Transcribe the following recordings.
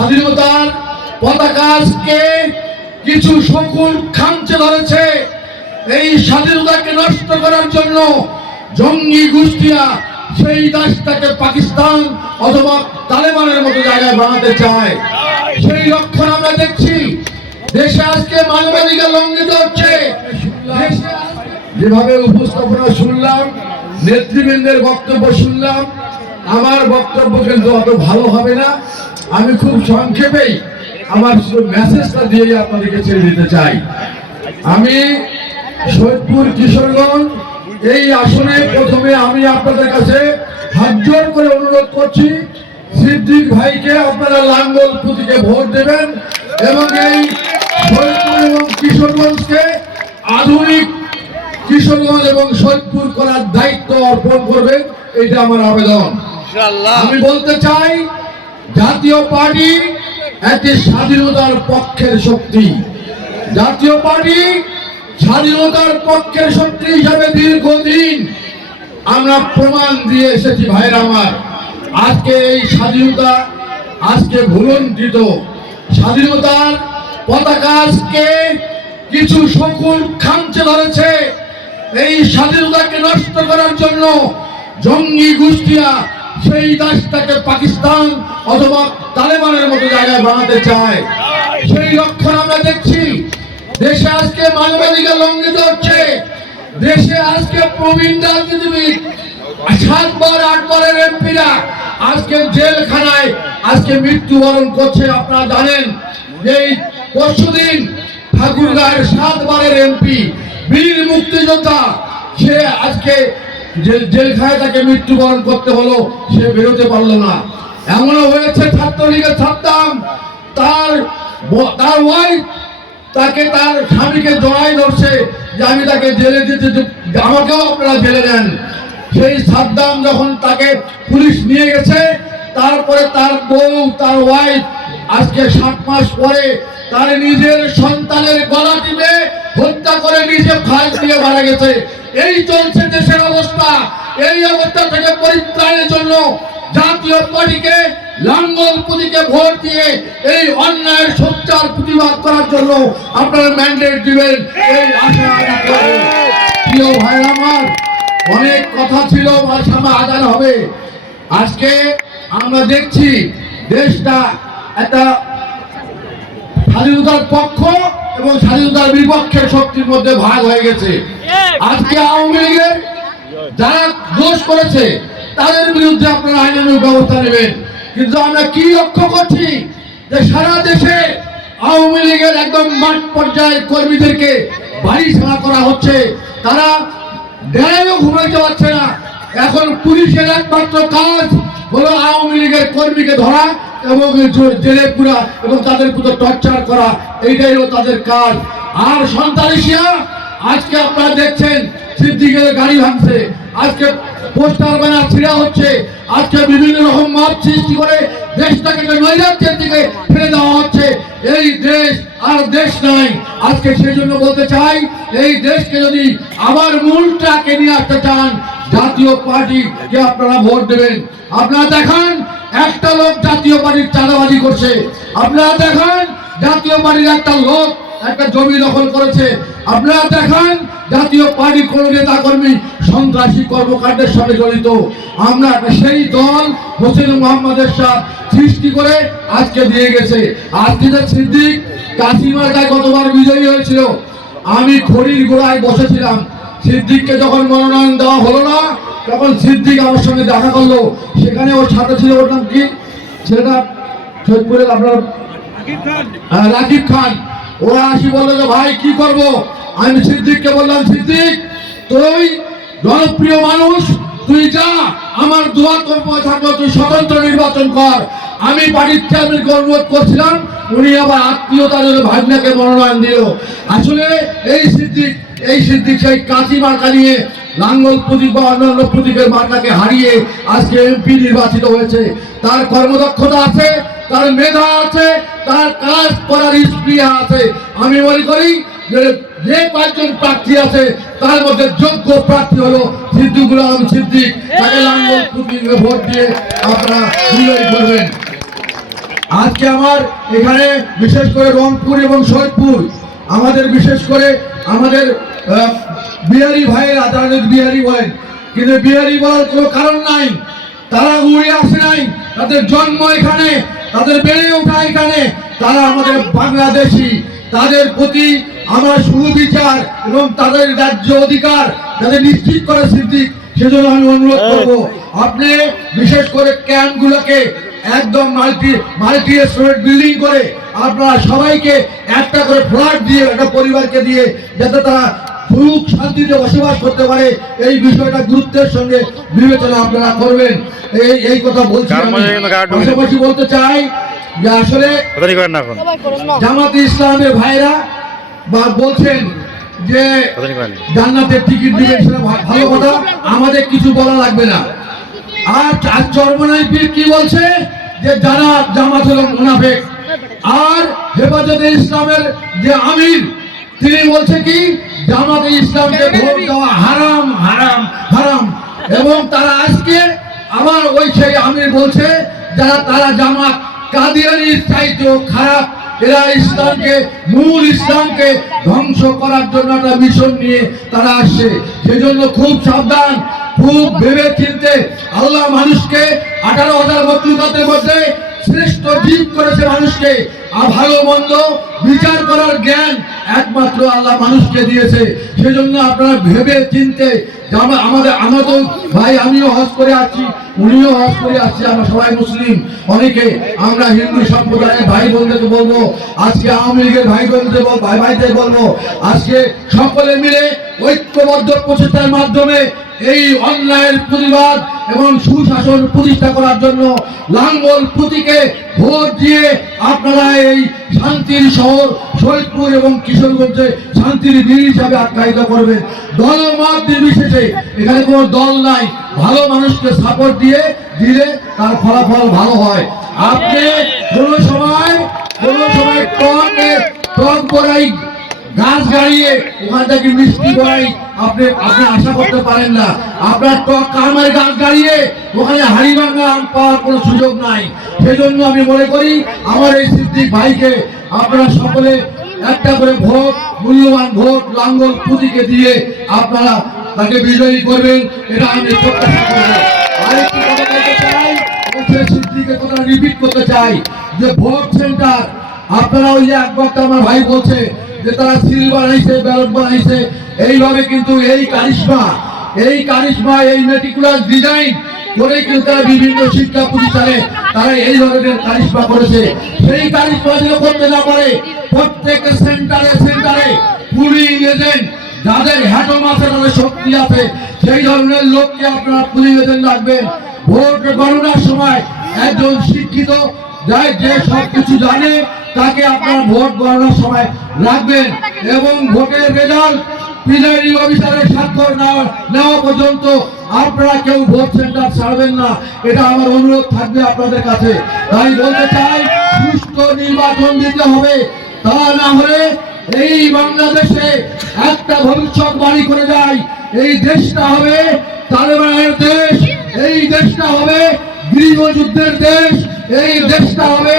স্বাধীনতার পতাকাকে কিছু শকুন খামচে ধরেছে। এই স্বাধীনতাকে নষ্ট করার জন্য জঙ্গি গোষ্ঠীরা সেই দেশটাকে পাকিস্তান অথবা তালেবানের মতো জায়গায় বানাতে চায়। সেই লক্ষণ আমরা দেখছি। দেশে আজকে মানবাধিকার লঙ্ঘিত হচ্ছে। যেভাবে উপস্থাপনা শুনলাম, নেতৃবৃন্দের বক্তব্য শুনলাম, আমার বক্তব্য কিন্তু অত ভালো হবে না। আমি খুব সংক্ষেপেই আমার মেসেজটা দিয়ে আপনাদেরকে ছেড়ে দিতে চাই। আমি সৈয়দপুর কিশোরগঞ্জ এই আসনে প্রথমে আমি আপনাদের কাছে হাত জোর করে অনুরোধ করছি, সিদ্দিক ভাইকে আপনারা লাঙ্গল প্রতীকে ভোট দেবেন এবং এই সৈয়দপুর এবং কিশোরগঞ্জকে আধুনিক কিশোরগঞ্জ এবং সৈয়দপুর করার দায়িত্ব অর্পণ করবেন। এটা আমার আবেদন। আমি বলতে চাই, জাতীয় পার্টি একটি স্বাধীনতার পক্ষের শক্তি। জাতীয় পার্টি স্বাধীনতার পক্ষের শক্তি হিসাবে দীর্ঘদিন আমরা প্রমাণ দিয়ে এসেছি। ভাইরা আমার, আজকে এই স্বাধীনতা আজকে ভুলণ্ঠিত। স্বাধীনতার পতাকাকে কিছু শকুন খামচে ধরেছে। এই স্বাধীনতাকে নষ্ট করার জন্য জঙ্গি গোষ্ঠীরা সেই দেশটাকে পাকিস্তান অথবা তালেবানের মতো জায়গায় বানাতে চায়। সেই লক্ষণ আমরা দেখছি। দেশে আজকে মানবাধিকার লঙ্ঘিত হচ্ছে। দেশে আজকে প্রবীণ রাজনীতিবিদ 7 বার 8 বারের এমপিরা আজকে জেলখানায় আজকে মৃত্যুবরণ করছে। আপনারা জানেন যে পরশুদিন ঠাকুরগাঁয়ের 7 বারের এমপি বীর মুক্তিযোদ্ধা, সে আজকে জেলখানায় তাকে মৃত্যুবরণ করতে হলো, সে বেরোতে পারলো না। এমনও হয়েছে ছাত্রলীগের ছাত্রাম, তার ওয়াইফ তাকে তার স্বামীকে জড়াই ধরছে যে আমি তাকে জেলে দিতে, আমাকেও আপনারা জেলে দেন। সেই সাদ্দাম যখন তাকে পুলিশ নিয়ে গেছে, তারপরে তার বউ তার ওয়াইফ আজকে 7 মাস পরে তার নিজের সন্তানের গলা টিপে হত্যা করে নিজে ফাঁস দিয়ে মারা গেছে। এই চলছে দেশের অবস্থা। এই অবস্থা থেকে পরিত্রাণের জন্য জাতীয় পার্টিকে লাঙ্গল প্রতীকে ভোট দিয়ে এই অন্যায়ের সোচ্চার প্রতিবাদ করার জন্য আপনারা ম্যান্ডেট দিবেন, এই আশা আমি করি। প্রিয় ভাইরা আমার, অনেক কথা ছিল, সামনে আদান হবে। আজকে আমরা দেখছি দেশটা একটা স্বাধীনতার পক্ষ এবং স্বাধীনতার বিপক্ষের শক্তির মধ্যে ভাগ হয়ে গেছে। আজকে আওয়ামী লীগের যারা দোষ করেছে তাদের বিরুদ্ধে আপনারা আইনানুগ ব্যবস্থা নেবেন, কিন্তু আমরা কি লক্ষ্য করছি যে সারা দেশে আওয়ামী লীগের একদম মাঠ পর্যায়ের কর্মীদেরকে বাড়ি ছাড়া করা হচ্ছে। তারা ডেরায়ও ঘুমাইতে পারছে না। এখন পুলিশের একমাত্র কাজ হলো আওয়ামী লীগের কর্মীকে ধরা এবং জেলে পুরা এবং তাদের প্রতি টর্চার করা, এইটাই হলো তাদের কাজ। আর সন্ত্রাসীরা আজকে আপনারা দেখছেন সিদ্দিকের গাড়ি ভাঙছে, আজকে পোস্টার ব্যানার ছিঁড়া হচ্ছে, আজকে বিভিন্ন রকম মত সৃষ্টি করে দেশটাকে নৈরাজ্যের দিকে ফেলে দেওয়া হচ্ছে। এই দেশ আর দেশ নাই। আজকে সেই জন্য বলতে চাই, এই দেশকে যদি আবার মূলটাকে নিয়ে আসতে চান, জাতীয় পার্টিকে আপনারা ভোট দেবেন। আপনারা দেখান একটা লোক জাতীয় পার্টির চাঁদাবাজি করছে, আপনারা দেখান জাতীয় পার্টির একটা লোক একটা জমি দখল করেছে, আপনারা দেখান জাতীয় পার্টির কোন নেতা কর্মী সন্ত্রাসী কর্মকাণ্ডের সঙ্গে জড়িত। আমরা সেই দল হোসেন মোহাম্মদের সাথে সৃষ্টি করে আজকে দিয়ে গেছে। আজকে যে সিদ্দিক কাশিমার্কায় গতবার বিজয়ী হয়েছিল, আমি খড়ির গোড়ায় বসেছিলাম। সিদ্দিককে যখন মনোনয়ন দেওয়া হলো না, তখন সিদ্দিক আমার সঙ্গে দেখা করলো। সেখানে ওর সাথে ছিল, ওর নাম কি, সেটা সৈয়দপুরের আপনার রাকিব খান। ওরা আসি বললো যে ভাই কি করব। আমি সিদ্দিককে বললাম, সিদ্দিক তুই জনপ্রিয় মানুষ, তুই যা, আমার দোয়া থাকলো, তুই স্বতন্ত্র নির্বাচন কর। আমি পার্টির চেয়ারম্যানকে অনুরোধ করছিলাম, উনি আবার আত্মীয়তার জন্য ভাগনাকে মনোনয়ন দিল। আসলে এই সিদ্দিক সেই কাঁচি মার্কা নিয়ে লাঙ্গল প্রতীক বা অন্যান্য প্রতীকের মার্কাকে হারিয়ে আজকে এমপি নির্বাচিত হয়েছে। তার কর্মদক্ষতা আছে, তার মেধা আছে, তার কাজ করার স্পৃহা আছে। আমি মনে করি যে 5 জন প্রার্থী আছে তার মধ্যে যোগ্য প্রার্থী হলো সিদ্দিকুল আলম সিদ্দিক। তাকে লাঙ্গল প্রতীকে ভোট দিয়ে আপনারা বিজয়ী করবেন। আজকে আমার এখানে বিশেষ করে রংপুর এবং সৈয়দপুর আমাদের বিশেষ করে আমাদের বিহারি ভাইয়ের আদালত বিহারি বলেন, কিন্তু বিহারি বলার কোনো কারণ নাই। তারা উড়ে আসে নাই, তাদের জন্ম এখানে, তাদের বেড়ে ওঠা এখানে, তারা আমাদের বাংলাদেশি। তাদের প্রতি আমরা সুবিচার এবং তাদের রাজ্য অধিকার যাদের নিশ্চিত করে সিদ্দিক, সেজন্য আমি অনুরোধ করবো আপনি বিশেষ করে ক্যাম্পগুলোকে একদম মাল্টি স্টোরেজ বিল্ডিং করে আপনারা সবাইকে একটা করে ফ্ল্যাট দিয়ে একটা পরিবারকে দিয়ে যাতে তারা সুখ শান্তিতে বসবাস করতে পারে, এই বিষয়টা গুরুত্বের সঙ্গে বিবেচনা আপনারা করবেন। এই কথা বলছি। পাশাপাশি বলতে চাই যে আসলে জামাতে ইসলামের ভাইরা বা বলছেন যে জান্নাতের টিকিট দিবেন, সেটা ভালো কথা, আমাদের কিছু বলা লাগবে না। আর চরমনাই পীর কি বলছে যে যারা জামাত হলো মুনাফিক, আর হেফাজতে ইসলামের যে আমির তিনি বলছে কি জামাতে ইসলামকে ভোট দেওয়া হারাম হারাম হারাম। এবং তারা আজকে আবার ওই সেই আমির বলছে তারা জামাত কাদিয়ানির চাইতেও খারাপ, এরা ইসলামকে মূল ইসলামকে ধ্বংস করার জন্য একটা মিশন নিয়ে তারা আসছে। সেজন্য খুব সাবধান, খুব ভেবে চিনতে। আল্লাহ মানুষকে 18,000 মখলুকাতের মধ্যে শ্রেষ্ঠ জীব করেছে মানুষকে, আর ভালো মন্দ বিচার করার জ্ঞান একমাত্র আল্লাহ মানুষকে দিয়েছে। সেজন্য আপনারা ভেবে চিনতে, আমরা তো ভাই আমিও হজ করে আসছি, উনিও হজ করে আসছি, আমরা সবাই মুসলিম, অনেকে আমরা হিন্দু সম্প্রদায়ের ভাই বোনদেরকে বলবো, আজকে আওয়ামী লীগের ভাই বোনদের ভাইদের বলবো, আজকে সকলে মিলে ঐক্যবদ্ধ প্রচেষ্টার মাধ্যমে এই অন্যায়ের প্রতিবাদ এবং সুশাসন প্রতিষ্ঠা করার জন্য লাঙ্গল প্রতীকে ভোট দিয়ে আপনারা এই শান্তির শহর সৈয়দপুর এবং কিশোরগঞ্জে শান্তির বীর হিসাবে আখ্যায়িত করবেন। দলমত নির্বিশেষে, এখানে কোনো দল নাই, ভালো মানুষকে সাপোর্ট দিলে তার ফলাফল ভালো হয়। আপনি কোনো সময় টক করাই গাছ গাড়িয়ে ওখান থেকে মিষ্টি করাই আপনি আশা করতে পারেন না। আপনার টক কামার গাছ গাড়িয়ে ওখানে হাড়িভাঙা আম পাওয়ার কোনো সুযোগ নাই। সেজন্য আমি মনে করি আমার এই সিদ্দিক ভাইকে আপনারা সকলে একটা করে ভোট, মূল্যবান ভোট লাঙ্গল প্রতীকে দিয়ে আপনারা তাকে বিজয়ী করবেন, এটা আমি প্রত্যাশা করব। আরেকটি কথা বলতে চাই, সিদ্দিকের কথা রিপিট করতে চাই যে ভোট সেন্টার আপনারা ওই যে একবার আমার ভাই বলছে যে তারা সিল বানাইছে, ব্যালট বানাইছে, এইভাবে কিন্তু এই কারিশমা এই মেটিকুলাস ডিজাইন করে কিন্তু তারা বিভিন্ন শিক্ষা প্রতিষ্ঠানে তারা এই ধরনের কারিশমা করেছে। সেই কারিশমা যেন করতে না পারে, প্রত্যেক সেন্টারে পুলিং এজেন্ট যাদের হ্যাটম আছে, তাদের শক্তি আছে, সেই ধরনের লোককে আপনারা পুলিং এজেন্ট রাখবেন। ভোট গণনার সময় একজন শিক্ষিত যে সবকিছু জানে তাকে আপনারা ভোট গণনার সময় রাখবেন, এবং ভোটের রেজাল্ট প্রিজাইডিং অফিসারের স্বাক্ষর নেওয়া পর্যন্ত আপনারা কেউ ভোট সেন্টার ছাড়বেন না, এটা আমার অনুরোধ থাকবে আপনাদের কাছে। তাই বলতে চাই সুষ্ঠু নির্বাচন দিতে হবে, তা না হলে এই বাংলাদেশে একটা ভবিষ্যৎবাণী করে যায়, এই দেশটা হবে তালেবানের দেশ, এই দেশটা হবে গৃহযুদ্ধের দেশ, এই দেশটা হবে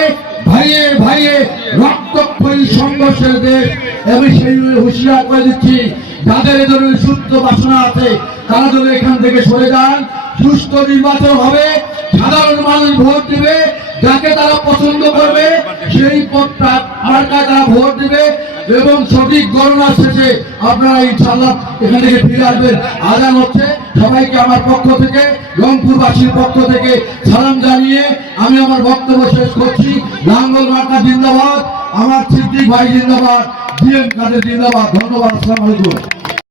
ভাইয়ে ভাইয়ে রক্তক্ষয়ী সংঘর্ষের দেশ। আমি সেই হুঁশিয়ার করে দিচ্ছি, যাদের এ ধরনের সুপ্ত বাসনা আছে তারা যদি এখান থেকে সরে যান, সুষ্ঠু নির্বাচন হবে, সাধারণ মানুষ ভোট দিবে, যাকে তারা পছন্দ করবে সেই মার্কায় তারা ভোট দিবে, এবং সঠিক গণনা শেষে আপনারা ইনশাআল্লাহ এখান থেকে ফিরে আসবেন। আজান হচ্ছে, সবাইকে আমার পক্ষ থেকে, রংপুরবাসীর পক্ষ থেকে সালাম জানিয়ে আমি আমার বক্তব্য শেষ করছি। লাঙ্গল মার্কা জিন্দাবাদ, আমার সিদ্দিক ভাই জিন্দাবাদ, জিএম কাদের জিন্দাবাদ। ধন্যবাদ, আসসালামু আলাইকুম।